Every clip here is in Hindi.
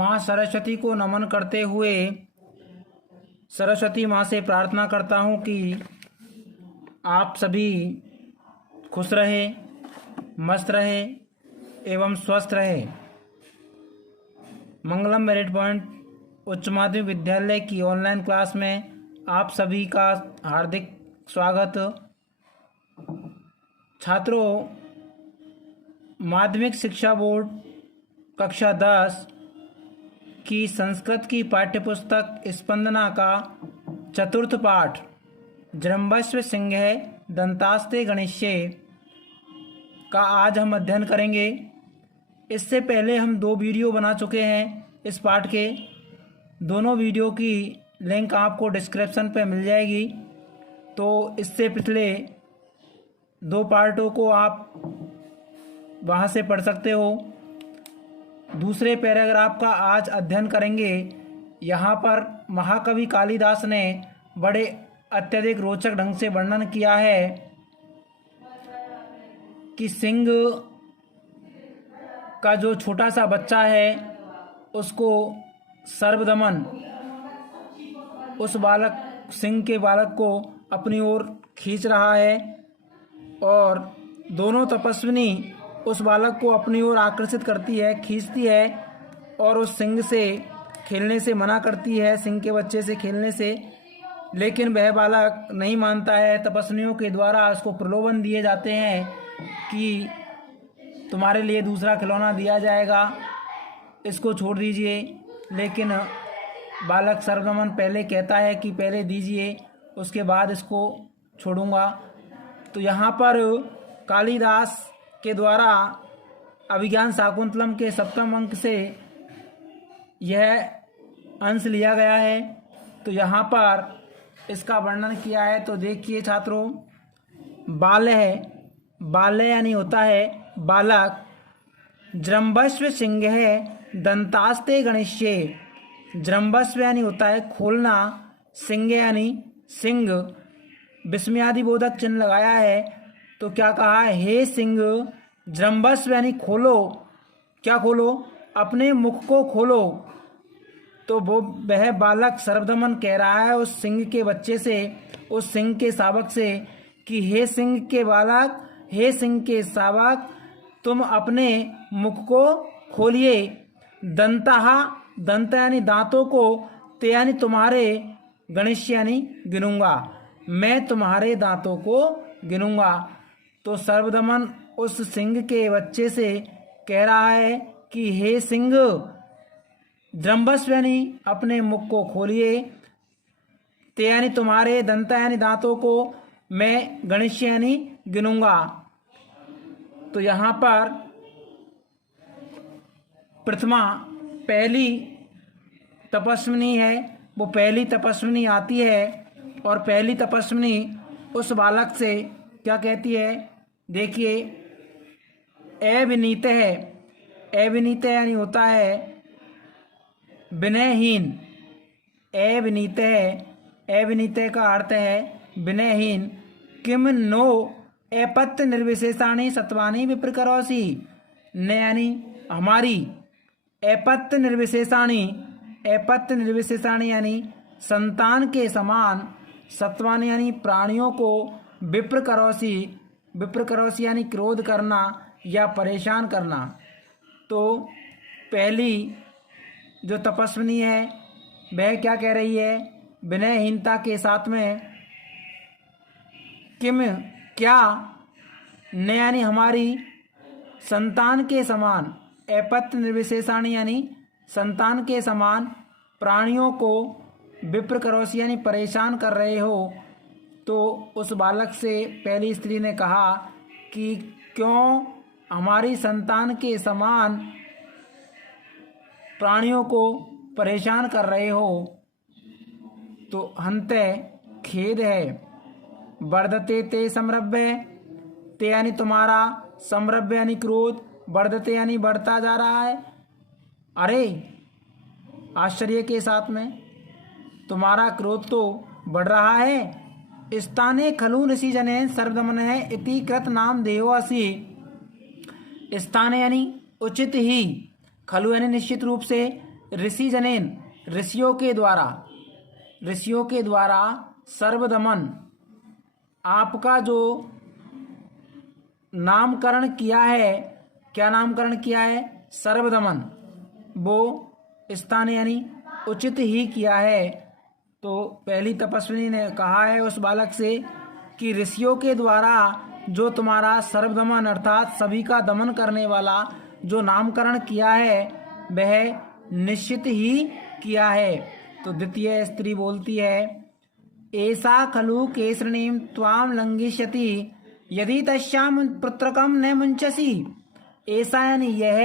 माँ सरस्वती को नमन करते हुए सरस्वती माँ से प्रार्थना करता हूँ कि आप सभी खुश रहे, मस्त रहे एवं स्वस्थ रहे। मंगलम मेरिट पॉइंट उच्च माध्यमिक विद्यालय की ऑनलाइन क्लास में आप सभी का हार्दिक स्वागत। छात्रों, माध्यमिक शिक्षा बोर्ड कक्षा 10 की संस्कृत की पाठ्यपुस्तक स्पंदना का चतुर्थ पाठ जृंभस्व सिंह दंतास्ते गणिष्ये का आज हम अध्ययन करेंगे। इससे पहले हम 2 वीडियो बना चुके हैं इस पाठ के। दोनों वीडियो की लिंक आपको डिस्क्रिप्शन पे मिल जाएगी, तो इससे पिछले 2 पार्टों को आप वहाँ से पढ़ सकते हो। दूसरे पैराग्राफ का आज अध्ययन करेंगे। यहाँ पर महाकवि कालिदास ने बड़े अत्यधिक रोचक ढंग से वर्णन किया है कि सिंह का जो छोटा सा बच्चा है उसको सर्वदमन उस बालक सिंह के बालक को अपनी ओर खींच रहा है और दोनों तपस्विनी उस बालक को अपनी ओर आकर्षित करती है, खींचती है और उस सिंह से खेलने से मना करती है, सिंह के बच्चे से खेलने से। लेकिन वह बालक नहीं मानता है। तपस्विनियों के द्वारा उसको प्रलोभन दिए जाते हैं कि तुम्हारे लिए दूसरा खिलौना दिया जाएगा, इसको छोड़ दीजिए। लेकिन बालक सर्वदमन पहले कहता है कि पहले दीजिए, उसके बाद इसको छोड़ूंगा। तो यहाँ पर कालिदास के द्वारा अभिज्ञान शाकुंतलम के 7वें अंक से यह अंश लिया गया है। तो यहाँ पर इसका वर्णन किया है। तो देखिए छात्रों, बाल्य यानी होता है बालक, जृंभस्व सिंह दंतास्ते गणिष्ये। जृंभस्व यानी होता है खोलना, सिंह यानी सिंह, विस्मयादि बोधक चिन्ह लगाया है। तो क्या कहा है, हे सिंह जृंभस्व यानी खोलो। क्या खोलो? अपने मुख को खोलो। तो वह बालक सर्वदमन कह रहा है उस सिंह के बच्चे से, उस सिंह के शावक से कि हे सिंह के बालक, हे सिंह के शावक, तुम अपने मुख को खोलिए। दंतहा, दंत यानी दांतों को, ते यानी तुम्हारे, गणेश यानी गिनूंगा, मैं तुम्हारे दांतों को गिनूंगा। तो सर्वदमन उस सिंह के बच्चे से कह रहा है कि हे सिंह, जृंभस्व यानी अपने मुख को खोलिए, ते यानी तुम्हारे, दंत यानी दांतों को, मैं गणेश यानी गिनूंगा। तो यहाँ पर प्रथमा पहली तपस्विनी है, वो पहली तपस्विनी आती है और पहली तपस्विनी उस बालक से क्या कहती है, देखिए, अविनीत है। अविनीत यानी होता है विनयहीन। अविनीत है, अविनीत का अर्थ है विनयहीन। किम नो अपत्य निर्विशेषाणी सत्वानी विप्रकरोसी। न यानी हमारी, अपत्य निर्विशेषाणी, अपत्य निर्विशेषाणी यानी संतान के समान, सत्वानी यानी प्राणियों को, विप्रकरोसी, विप्रकरोसी यानी क्रोध करना या परेशान करना। तो पहली जो तपस्विनी है वह क्या कह रही है, विनयहीनता के साथ में, किम क्या, न यानी हमारी, संतान के समान, अपत्य निर्विशेषाणी यानी संतान के समान प्राणियों को, विप्रकरोसी यानी परेशान कर रहे हो। तो उस बालक से पहली स्त्री ने कहा कि क्यों हमारी संतान के समान प्राणियों को परेशान कर रहे हो। तो हंते खेद है, वर्धते ते समरभ्य, ते यानी तुम्हारा, समरभ्य यानी क्रोध, वर्धते यानी बढ़ता जा रहा है। अरे आश्चर्य के साथ में, तुम्हारा क्रोध तो बढ़ रहा है। स्थाने खलु ऋषि जने सर्वदमन है इति कृत नाम देवासी। स्थान यानी उचित ही, खलु यानी निश्चित रूप से, ऋषि जनेन ऋषियों के द्वारा सर्वदमन आपका जो नामकरण किया है, क्या नामकरण किया है? सर्वदमन, वो स्थान यानी उचित ही किया है। तो पहली तपस्विनी ने कहा है उस बालक से कि ऋषियों के द्वारा जो तुम्हारा सर्वदमन अर्थात सभी का दमन करने वाला जो नामकरण किया है वह निश्चित ही किया है। तो द्वितीय स्त्री बोलती है ऐसा खलु केसरणीम त्वाम लंघिष्यति यदि तस्याम पुत्रकम न मुंचसी। ऐसा यानी यह,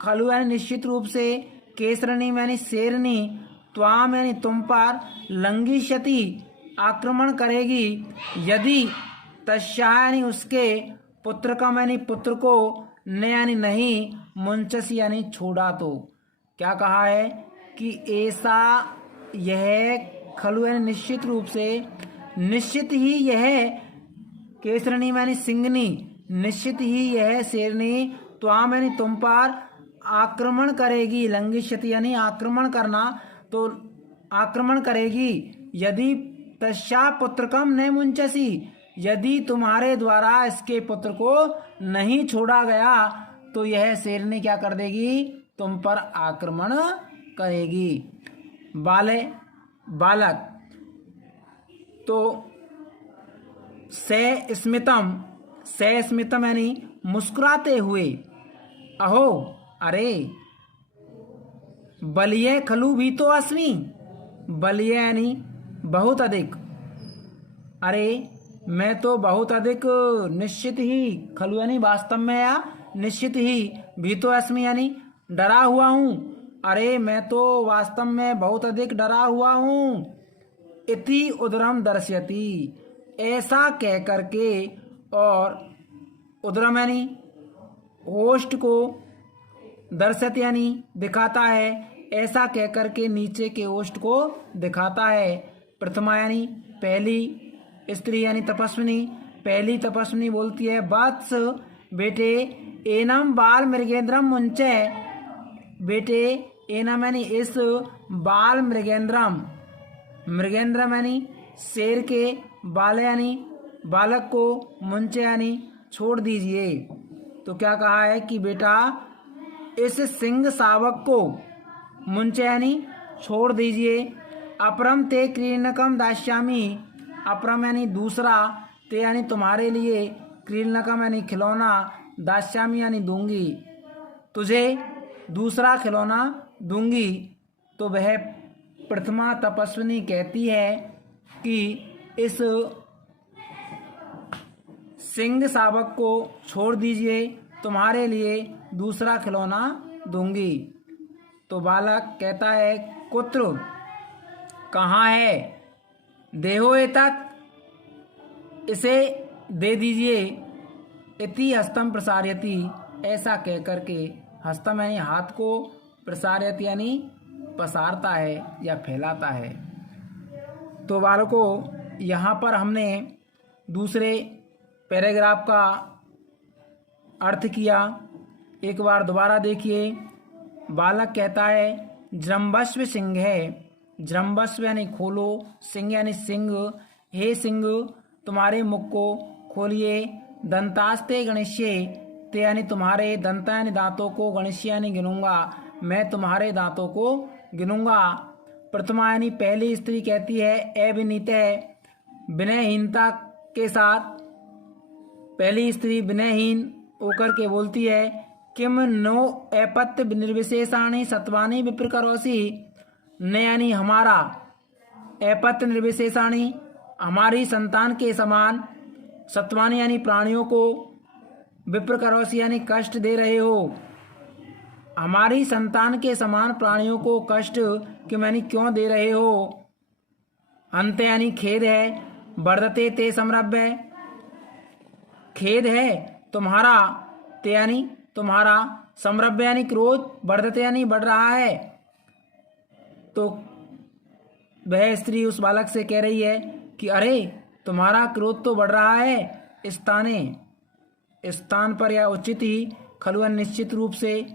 खलु यानी निश्चित रूप से, केसरणी यानी शेरनी, त्वाम यानी तुम पर, लंघिष्यति आक्रमण करेगी, यदि तस्या यानी उसके, पुत्रकम यानी पुत्र को, न यानी नहीं, मुंचसी यानी छोड़ा तो। क्या कहा है कि ऐसा यह, खलु यानी निश्चित रूप से, निश्चित ही यह, केसरणी यानी सिंगनी, निश्चित ही यह शेरनी, त्वाम यानी तुम पर आक्रमण करेगी, लंघिष्यति यानी आक्रमण करना, तो आक्रमण करेगी, यदि तस्या पुत्रकम न मुंचसी, यदि तुम्हारे द्वारा इसके पुत्र को नहीं छोड़ा गया तो यह शेरनी क्या कर देगी? तुम पर आक्रमण करेगी। बालक तो स्मितम यानी मुस्कुराते हुए, अहो अरे, बलिए खलु भी तो अस्मि, बलिए यानी बहुत अधिक, अरे मैं तो बहुत अधिक, निश्चित ही, खलु यानी वास्तव में या निश्चित ही, भी तो अस्मि यानी डरा हुआ हूँ, अरे मैं तो वास्तव में बहुत अधिक डरा हुआ हूँ। इति उदरम दर्शयति, ऐसा कह करके, और उदरम यानी ओष्ठ को, दर्शत यानी दिखाता है, ऐसा कह करके नीचे के ओष्ठ को दिखाता है। प्रथमा यानी पहली स्त्री यानी तपस्विनी, पहली तपस्विनी बोलती है वत्स बेटे एनम बाल मृगेंद्रम मुंचे, बेटे एनम यानी इस, बाल मृगेंद्रम, मृगेंद्रम यानी शेर के, बाल यानी बालक को, मुंचे यानी छोड़ दीजिए। तो क्या कहा है कि बेटा इस सिंह शावक को, मुंचे यानी छोड़ दीजिए, अपरम ते क्रीडनकम दास्यामी, अपरम यानी दूसरा, ते यानी तुम्हारे लिए, क्रीडनकम यानी खिलौना, दास्यामी यानी दूंगी, तुझे दूसरा खिलौना दूंगी। तो वह प्रथमा तपस्विनी कहती है कि इस सिंह शावक को छोड़ दीजिए, तुम्हारे लिए दूसरा खिलौना दूंगी। तो बालक कहता है कुत्र, कहाँ है? देहो एतत्, इसे दे दीजिए। इति हस्तम प्रसारयति, ऐसा कह करके, हस्तम यानी हाथ को, प्रसारयति यानी पसारता है या फैलाता है। तो बालकों यहाँ पर हमने दूसरे पैराग्राफ का अर्थ किया, एक बार दोबारा देखिए। बालक कहता है जृंभस्व सिंह है, जृंभस्व यानी खोलो, सिंह यानी सिंह, हे सिंह तुम्हारे मुख को खोलिए, दंतास्ते गणेश्ये, ते यानी तुम्हारे, दंता यानी दांतों को, गणेश यानी गिनूंगा, मैं तुम्हारे दांतों को गिनूंगा। प्रथमा यानी पहली स्त्री कहती है अविनीत, विनयहीनता के साथ, पहली स्त्री विनयहीन होकर के बोलती है किम नो अपत्य निर्विशेषाणी सत्वानी विप्रकरोसी, न यानी हमारा, अपत्य निर्विशेषाणी हमारी संतान के समान, सत्वानी यानी प्राणियों को, विप्रकरोसी यानी कष्ट दे रहे हो, हमारी संतान के समान प्राणियों को कष्ट कि यानी क्यों दे रहे हो। अंत यानी खेद है, वर्धते ते समरभ्य, खेद है तुम्हारा, ते यानी तुम्हारा, समरभ्य यानी क्रोध, वर्धते यानी बढ़ रहा है। तो वह स्त्री उस बालक से कह रही है कि अरे तुम्हारा क्रोध तो बढ़ रहा है, स्थान पर या उचित ही, खलु निश्चित रूप से,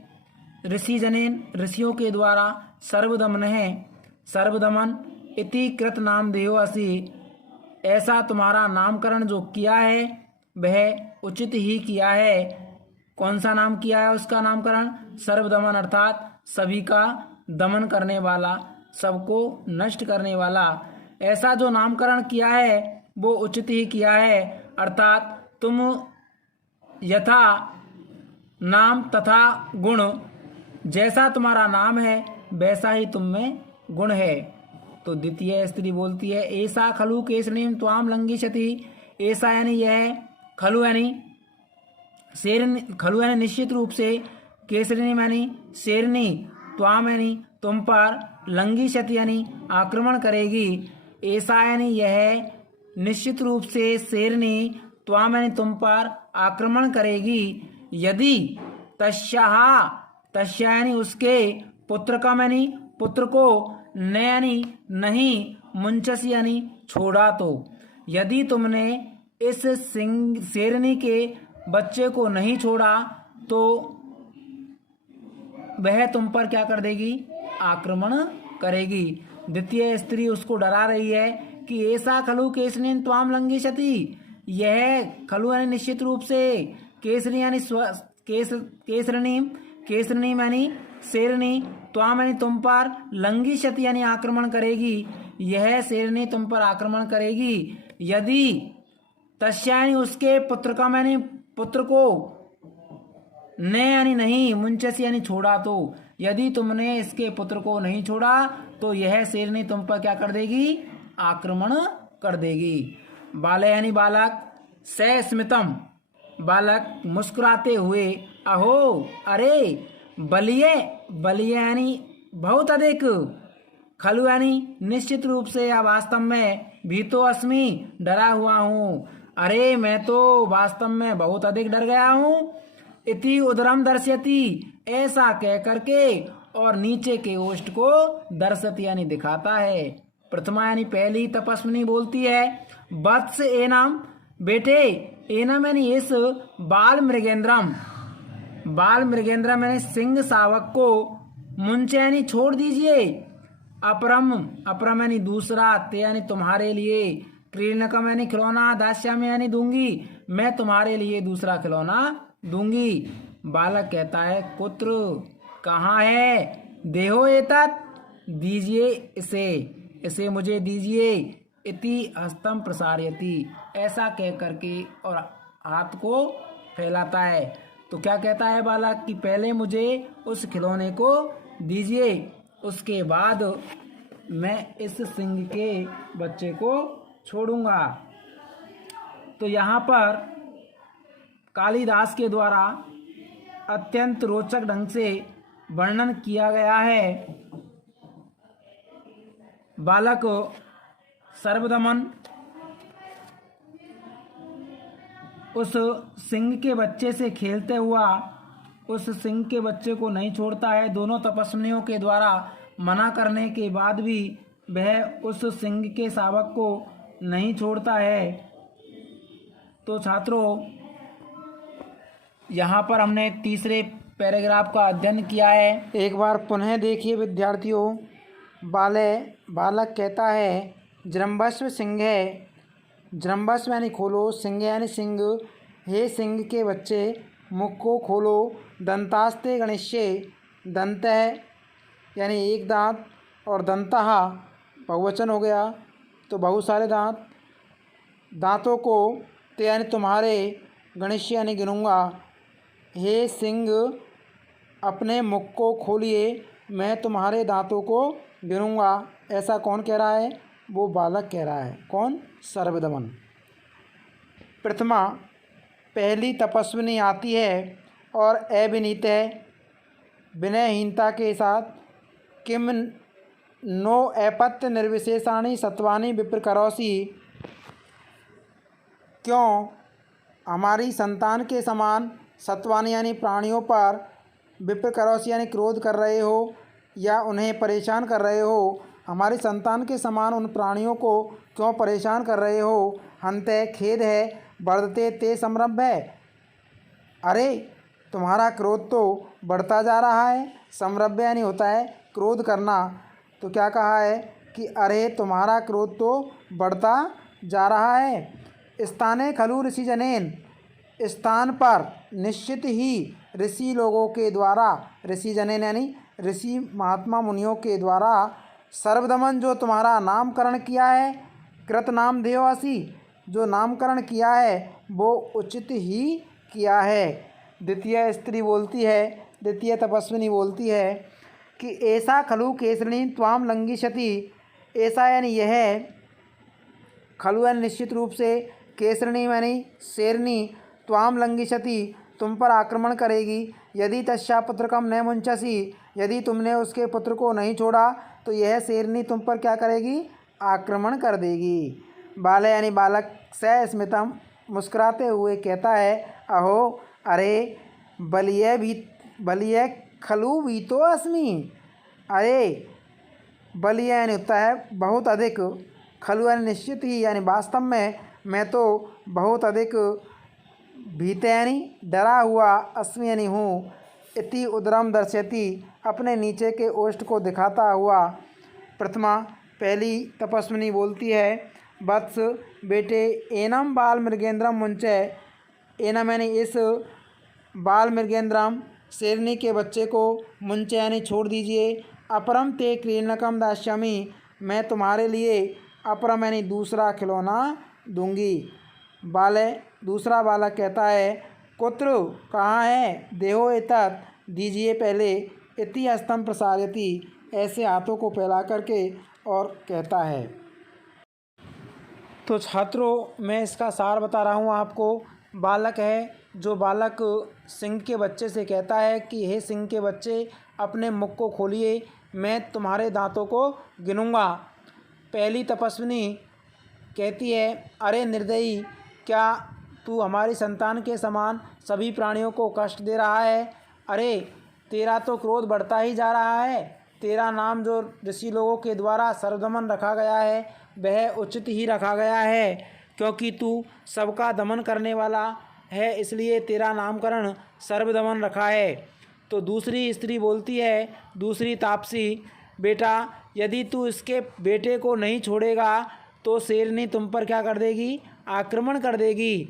ऋषिजनेन ऋषियों के द्वारा सर्वदमन है सर्वदमन इति कृत नाम देहो असि ऐसा तुम्हारा नामकरण जो किया है वह उचित ही किया है। कौन सा नाम किया है उसका नामकरण? सर्वदमन अर्थात सभी का दमन करने वाला, सबको नष्ट करने वाला। ऐसा जो नामकरण किया है वो उचित ही किया है, अर्थात तुम यथा नाम तथा गुण, जैसा तुम्हारा नाम है वैसा ही तुम में गुण है। तो द्वितीय स्त्री बोलती है ऐसा खलु केसरीम त्वाम लंघिष्यति। ऐसा यानी यह, खलु यानी शेरनी, खलु यानी निश्चित रूप से, केसरिनी यानी शेरनी, त्वाम यानी तुम पर, लंघिष्यति यानी आक्रमण करेगी। ऐसा यानी यह निश्चित रूप से शेरनी, त्वाम यानी तुम पर आक्रमण करेगी। यदि तस्याः, तस्या यानी उसके, पुत्र का यानी पुत्र को, न यानी नहीं, मुंचसी यानी छोड़ा तो। यदि तुमने इस शेरनी के बच्चे को नहीं छोड़ा तो वह तुम पर क्या कर देगी? आक्रमण करेगी। द्वितीय स्त्री उसको डरा रही है कि ऐसा खलु केसरी त्वाम लंघिष्यति, यह खलु यानी निश्चित रूप से, केसरी यानी केसरणी, केसरणी यानी शेरनी, त्वाम यानी तुम पर, लंघिष्यति यानी आक्रमण करेगी, यह शेरनी तुम पर आक्रमण करेगी। यदि तस्या यानी उसके, पुत्र का यानी पुत्र को, न यानी नहीं, मुंचसी यानी छोड़ा तो। यदि तुमने इसके पुत्र को नहीं छोड़ा तो यह शेरनी तुम पर क्या कर देगी? आक्रमण कर देगी। बाले यानी बालक, सस्मितम बालक मुस्कुराते हुए, अहो अरे, बलिए, बलिए यानी बहुत अधिक, खलु यानी निश्चित रूप से या वास्तव में, भीतो अस्मि डरा हुआ हूँ, अरे मैं तो वास्तव में बहुत अधिक डर गया हूँ। इति उदरम दर्शयति, ऐसा कह करके और नीचे के ओष्ठ को दर्शति यानी दिखाता है। प्रथमा यानी पहली तपस्विनी बोलती है वत्स एनम, बेटे, एनम यानी इस, बाल मृगेंद्रम, बाल मृगेंद्रम यानी सिंह शावक को, मुंचे यानी छोड़ दीजिए, अपरम, अपरम यानी दूसरा, ते यानी तुम्हारे लिए, क्रीडनकम यानी खिलौना, दास्याम यानी दूंगी, मैं तुम्हारे लिए दूसरा खिलौना दूंगी। बालक कहता है पुत्र कहाँ है? देहो एतत्, दीजिए इसे, इसे मुझे दीजिए। इति हस्तम प्रसारयति, ऐसा कह करके और हाथ को फैलाता है। तो क्या कहता है बालक कि पहले मुझे उस खिलौने को दीजिए, उसके बाद मैं इस सिंह के बच्चे को छोड़ूंगा। तो यहाँ पर कालिदास के द्वारा अत्यंत रोचक ढंग से वर्णन किया गया है बालक सर्वदमन उस सिंह के बच्चे से खेलते हुआ उस सिंह के बच्चे को नहीं छोड़ता है। दोनों तपस्विनियों के द्वारा मना करने के बाद भी वह उस सिंह के शावक को नहीं छोड़ता है। तो छात्रों, यहाँ पर हमने तीसरे पैराग्राफ का अध्ययन किया है। एक बार पुनः देखिए विद्यार्थियों। बालक कहता है जृंभस्व सिंह है, जृंभस्व यानी खोलो, सिंह यानी सिंह, हे सिंह के बच्चे मुख को खोलो, दंतास्ते गणिष्ये, दंत है यानी एक दांत और दंतः बहुवचन हो गया तो बहुत सारे दांत, दांतों को ते यानी तुम्हारे, गणिष्य यानी गिनूंगा, हे सिंह अपने मुख को खोलिए, मैं तुम्हारे दांतों को गिनूंगा। ऐसा कौन कह रहा है? वो बालक कह रहा है। कौन? सर्वदमन। प्रथमा पहली तपस्विनी आती है और अविनीत है, विनयहीनता के साथ, किम नो अपत्य निर्विशेषाणी सत्वानी विप्रकरोषि, क्यों हमारी संतान के समान सत्वानी यानी प्राणियों पर, विप्रकरोषि यानी क्रोध कर रहे हो या उन्हें परेशान कर रहे हो, हमारी संतान के समान उन प्राणियों को क्यों परेशान कर रहे हो। हंते खेद है, वर्धते ते संरभ है, अरे तुम्हारा क्रोध तो बढ़ता जा रहा है। संरभ्य यानी होता है क्रोध करना। तो क्या कहा है कि अरे तुम्हारा क्रोध तो बढ़ता जा रहा है। स्थाने खलु ऋषि जनेन, स्थान पर निश्चित ही ऋषि लोगों के द्वारा, ऋषि जनेन यानी ऋषि महात्मा मुनियों के द्वारा, सर्वदमन जो तुम्हारा नामकरण किया है, कृत नाम देवासी जो नामकरण किया है वो उचित ही किया है। द्वितीय स्त्री बोलती है, द्वितीय तपस्विनी बोलती है कि ऐसा खलु केसरिणी त्वाम लंघिष्यति, ऐसा यानी यह, खलु यानी निश्चित रूप से, केसरिणी यानी शेरनी, त्वाम लंघिष्यति तुम पर आक्रमण करेगी। यदि तस्या पुत्रकम न मुंचसी, यदि तुमने उसके पुत्र को नहीं छोड़ा तो यह शेरनी तुम पर क्या करेगी, आक्रमण कर देगी। बाल यानी बालक स स्मितम मुस्कुराते हुए कहता है, अहो अरे बलिय खलु वीतो अस्मि, अरे बलिय यानी होता है बहुत अधिक, खलु यानी निश्चित ही यानी वास्तव में, मैं तो बहुत अधिक भीते यानी डरा हुआ, अस्मि यानी हूँ, इति उदरम दर्शयति अपने नीचे के ओष्ठ को दिखाता हुआ। प्रथमा पहली तपस्विनी बोलती है, वत्स बेटे एनम बाल मृगेंद्रम मुंचे, एनम यानी इस बाल मृगेंद्रम शेरनी के बच्चे को, मुंचे यानी छोड़ दीजिए, अपरम ते क्रीडनकम दास्यामि मैं तुम्हारे लिए अपरम यानी दूसरा खिलौना दूंगी। बाले दूसरा बालक कहता है, कुत्र कहाँ है, देहो एतत् दीजिए पहले, इति हस्तम प्रसारयति ऐसे हाथों को फैला करके और कहता है। तो छात्रों मैं इसका सार बता रहा हूँ आपको। बालक है, जो बालक सिंह के बच्चे से कहता है कि हे सिंह के बच्चे अपने मुख को खोलिए, मैं तुम्हारे दांतों को गिनूंगा। पहली तपस्विनी कहती है, अरे निर्दयी, क्या तू हमारी संतान के समान सभी प्राणियों को कष्ट दे रहा है। अरे तेरा तो क्रोध बढ़ता ही जा रहा है। तेरा नाम जो ऋषि लोगों के द्वारा सर्वदमन रखा गया है वह उचित ही रखा गया है, क्योंकि तू सबका दमन करने वाला है, इसलिए तेरा नामकरण सर्वदमन रखा है। तो दूसरी स्त्री बोलती है, दूसरी तापसी, बेटा यदि तू इसके बेटे को नहीं छोड़ेगा तो शेरनी तुम पर क्या कर देगी, आक्रमण कर देगी।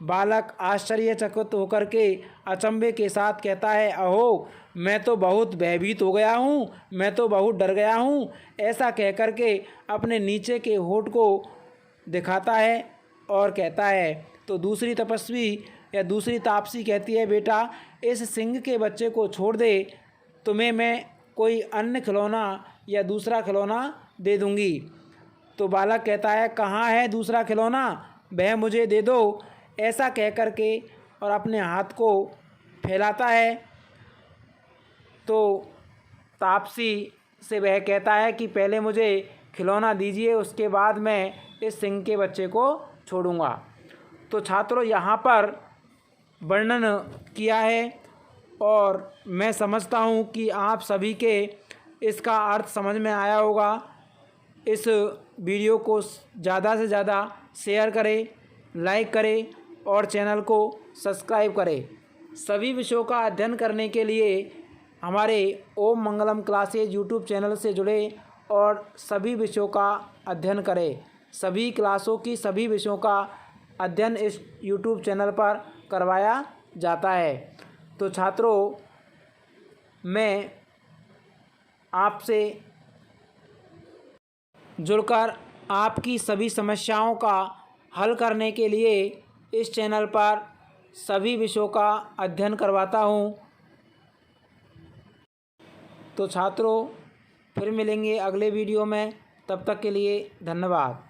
बालक आश्चर्यचकित होकर के अचंभे के साथ कहता है, अहो मैं तो बहुत भयभीत हो गया हूँ, मैं तो बहुत डर गया हूँ। ऐसा कह कर के अपने नीचे के होठ को दिखाता है और कहता है। तो दूसरी तपस्वी या दूसरी तापसी कहती है, बेटा इस सिंह के बच्चे को छोड़ दे, तुम्हें मैं कोई अन्य खिलौना या दूसरा खिलौना दे दूँगी। तो बालक कहता है, कहाँ है दूसरा खिलौना, वह मुझे दे दो। ऐसा कह कर के और अपने हाथ को फैलाता है। तो तापसी से वह कहता है कि पहले मुझे खिलौना दीजिए, उसके बाद मैं इस सिंह के बच्चे को छोड़ूंगा। तो छात्रों यहाँ पर वर्णन किया है और मैं समझता हूँ कि आप सभी के इसका अर्थ समझ में आया होगा। इस वीडियो को ज़्यादा से ज़्यादा शेयर करें, लाइक करें और चैनल को सब्सक्राइब करें। सभी विषयों का अध्ययन करने के लिए हमारे ओम मंगलम क्लासेज यूट्यूब चैनल से जुड़े और सभी विषयों का अध्ययन करें। सभी क्लासों की सभी विषयों का अध्ययन इस यूट्यूब चैनल पर करवाया जाता है। तो छात्रों मैं आपसे जुड़कर आपकी सभी समस्याओं का हल करने के लिए इस चैनल पर सभी विषयों का अध्ययन करवाता हूँ। तो छात्रों फिर मिलेंगे अगले वीडियो में, तब तक के लिए धन्यवाद।